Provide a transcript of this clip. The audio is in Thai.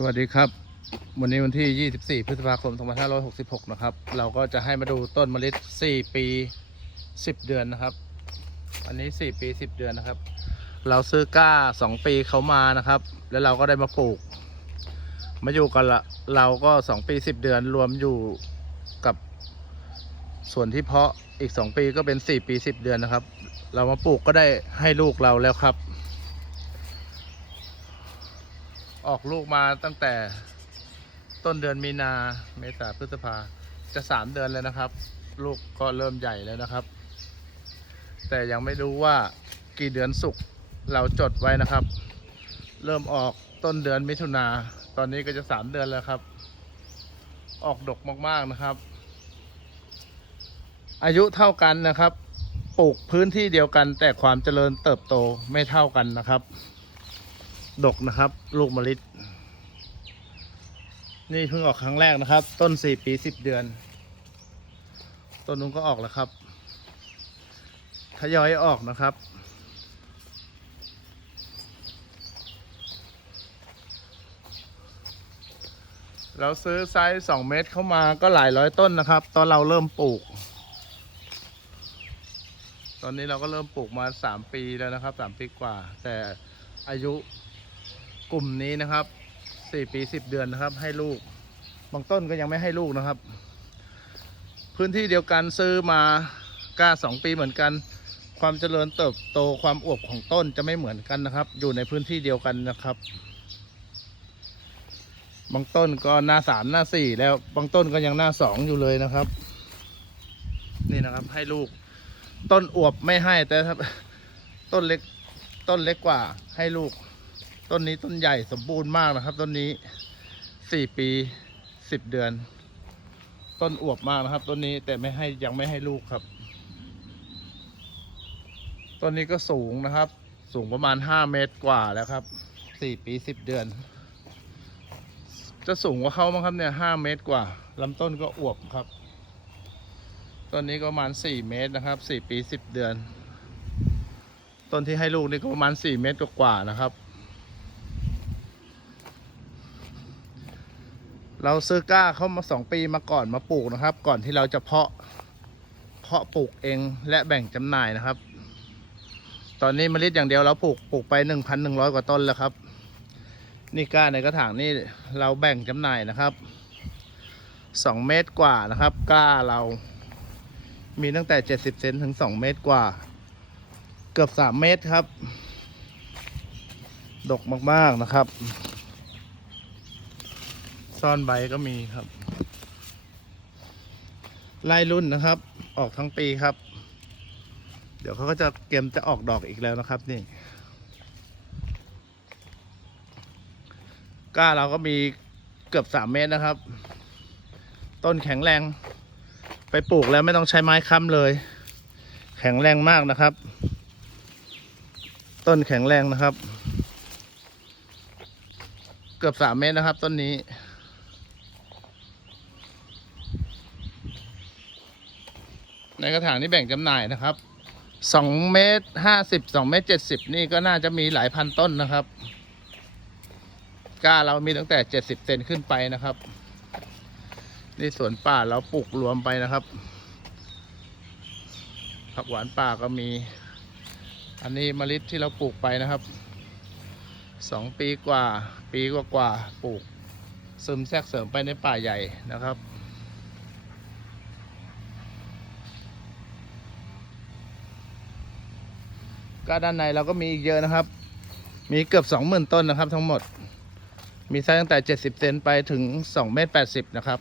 สวัสดีครับ วันนี้วันที่ 24 พฤษภาคม 2566 นะครับ เราก็จะให้มาดูต้นมะลิ4 ปี 10 เดือนนะครับ อันนี้ 4 ปี 10 เดือนนะครับ เราซื้อก้า 2 ปีเขามานะครับ แล้วเราก็ได้มาปลูก มาอยู่กันละเราก็ 2 ปี 10 เดือนรวมอยู่กับส่วนที่เพาะอีก 2 ปีก็เป็น 4 ปี 10 เดือนนะครับ เรามาปลูกก็ได้ให้ลูกเราแล้วครับ ออกลูกมาตั้งแต่ต้นเดือนมีนาเมษาพฤษภาจะสามเดือนแล้วนะครับ ลูกก็เริ่มใหญ่แล้วนะครับ แต่ยังไม่รู้ว่ากี่เดือนสุกเราจดไว้นะครับ เริ่มออกต้นเดือนมิถุนาตอนนี้ก็จะสามเดือนแล้วครับ ออกดกมากๆนะครับ อายุเท่ากันนะครับ ปลูกพื้นที่เดียวกันแต่ความเจริญเติบโตไม่เท่ากันนะครับ ดกนะครับ ลูกมะลินี่เพิ่งออกครั้งแรกนะครับ ต้นสี่ปีสิบเดือน ต้นนู้นก็ออกแล้วครับทยอยออกนะครับ เราซื้อไซส์สองเมตรเข้ามาก็หลายร้อยต้นนะครับ ตอนเราเริ่มปลูก ตอนนี้เราก็เริ่มปลูกมาสามปีแล้วนะครับสามปีกว่า แต่อายุ กลุ่มนี้นะครับสี่ปีสิบเดือนนะครับ ให้ลูก บางต้นก็ยังไม่ให้ลูกนะครับ พื้นที่เดียวกันซื้อมาก้าสองปีเหมือนกัน ความเจริญเติบโตความอวบของต้นจะไม่เหมือนกันนะครับ อยู่ในพื้นที่เดียวกันนะครับ บางต้นก็หน้าสามหน้าสี่แล้วบางต้นก็ยังหน้าสองอยู่เลยนะครับ นี่นะครับให้ลูก ต้นอวบไม่ให้แต่ต้นเล็กต้นเล็กกว่าให้ลูก ต้นนี้ต้นใหญ่สมบูรณ์มากนะครับ ต้นนี้สี่ปีสิบเดือน ต้นอวบมากนะครับ ต้นนี้แต่ไม่ให้ยังไม่ให้ลูกครับ ต้นนี้ก็สูงนะครับ สูงประมาณห้าเมตรกว่าแล้วครับสี่ปีสิบเดือน จะสูงกว่าเขามั้งครับเนี่ยห้าเมตรกว่าลำต้นก็อวบครับต้นนี้ก็ประมาณสี่เมตรนะครับสี่ปีสิบเดือน ต้นที่ให้ลูกนี่ก็ประมาณสี่เมตรกว่าๆนะครับ เราซื้อก้าเข้ามาสองปีมาก่อนมาปลูกนะครับ ก่อนที่เราจะเพาะ เพาะปลูกเองและแบ่งจำหน่ายนะครับ ตอนนี้เมล็ดอย่างเดียวเราปลูกปลูกไปหนึ่งพันหนึ่งร้อยกว่าต้นแล้วครับ นี่ก้าในกระถางนี่เราแบ่งจำหน่ายนะครับสองเมตรกว่านะครับ ก้าเรา มีตั้งแต่เจ็ดสิบเซนถึงสองเมตรกว่า เกือบสามเมตรครับ ดกมากๆนะครับ ซ่อนใบก็มีครับไล่รุ่นนะครับ ออกทั้งปีครับ เดี๋ยวเขาก็จะเตรียมจะออกดอกอีกแล้วนะครับนี่ก้าเราก็มีเกือบสามเมตรนะครับ ต้นแข็งแรง ไปปลูกแล้วไม่ต้องใช้ไม้ค้ำเลย แข็งแรงมากนะครับ ต้นแข็งแรงนะครับ เกือบสามเมตรนะครับ ต้นนี้ ในกระถางที่แบ่งจำหน่ายนะครับสองเมตรห้าสิบสองเมตรเจ็ดสิบนี่ก็น่าจะมีหลายพันต้นนะครับกล้าเรามีตั้งแต่เจ็ดสิบเซนขึ้นไปนะครับ นี่สวนป่าเราปลูกรวมไปนะครับ ผักหวานป่าก็มี อันนี้มะลิที่เราปลูกไปนะครับสองปีกว่า ปีกว่ากว่าปลูก ซึมแทรกเสริมไปในป่าใหญ่นะครับ ก็ด้านในเราก็มีอีกเยอะนะครับ มีเกือบสองหมื่นต้นนะครับ ทั้งหมด มีไซส์ตั้งแต่เจ็ดสิบเซนไปถึงสองเมตรแปดสิบนะครับ